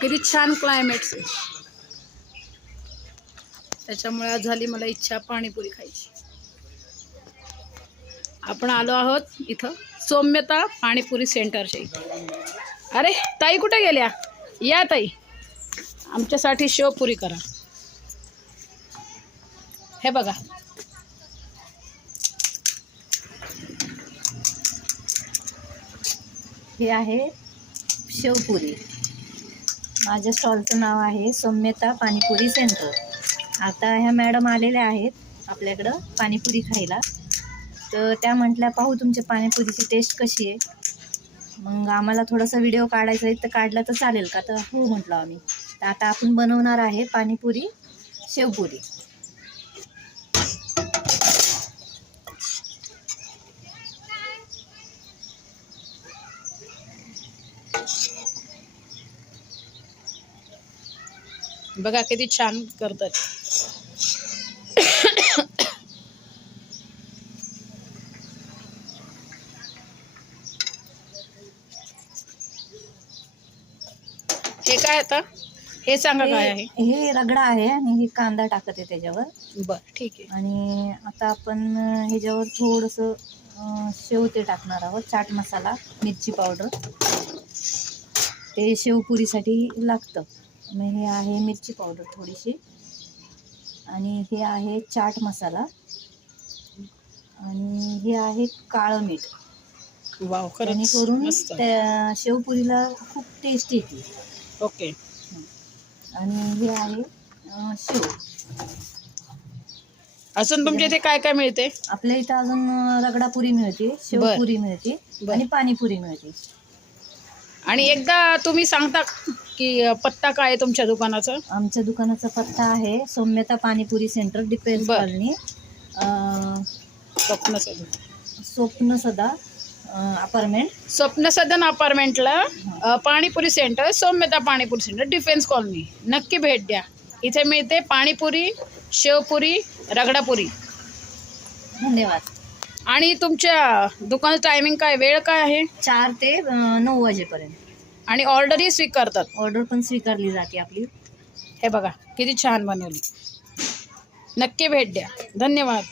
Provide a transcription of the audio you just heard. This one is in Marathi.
किती छान क्लायमेट आहे, त्याच्यामुळे आज झाली मला इच्छा पाणीपुरी खायची. आपण आलो आहोत इथं सौम्यता पाणीपुरी सेंटरच्या इथं. अरे ताई कुठे गेल्या? या ताई, आमच्यासाठी शेवपुरी करा. हे बघा, हे आहे शेवपुरी. माझ्या स्टॉलचं नाव आहे सौम्यता पाणीपुरी सेंटर. आता ह्या मॅडम आलेल्या आहेत आपल्याकडं पाणीपुरी खायला. तर त्या म्हटल्या पाहू तुमच्या पाणीपुरीची टेस्ट कशी आहे. मग आम्हाला थोडासा व्हिडिओ काढायचा आहे, तर काढला तर चालेल का? तर हो म्हटलं आम्ही. तर आता आपण बनवणार आहे पाणीपुरी शेवपुरी. बघा किती छान करतात. हे काय आता हे सांगा काय आहे? हे रगडा आहे आणि हे कांदा टाकत आहे त्याच्यावर. बरं ठीक आहे. आणि आता आपण ह्याच्यावर थोडंसं शेव ते टाकणार आहोत, चाट मसाला, मिरची पावडर. ते शेवपुरीसाठी लागतं. मग हे आहे मिरची पावडर थोडीशी, आणि हे आहे चाट मसाला, आणि हे आहे काळं मीठ. वाव, खरंच करून मस्त. त्या शेवपुरीला खूप टेस्ट येते. ओके. आणि हे आहे शेव. अजून तुमच्या इथे काय काय मिळते? आपल्या इथं अजून रगडापुरी मिळते, शेवपुरी मिळते, आणि पाणीपुरी मिळते. आणि एकदा तुम्ही सांगता की पत्ता काय आहे तुमच्या दुकानाचा? आमच्या दुकानाचा पत्ता आहे Saumyata panipuri centre, defence colony, Swapna Sada apartment. Swapna Sadan अपार्टमेंटला panipuri centre, Saumyata panipuri centre, defence colony. नक्की भेट द्या. इथे मिळते पाणीपुरी, शेवपुरी, रगडापुरी. धन्यवाद. आणि तुमच्या दुकानाचं टायमिंग काय, वेळ काय आहे? 4 ते 9 वाजेपर्यंत. आणि ऑर्डरही स्वीकारतात? ऑर्डर पण स्वीकारली जाते आपली. हे बघा किती छान बनवली. नक्की भेट द्या. धन्यवाद.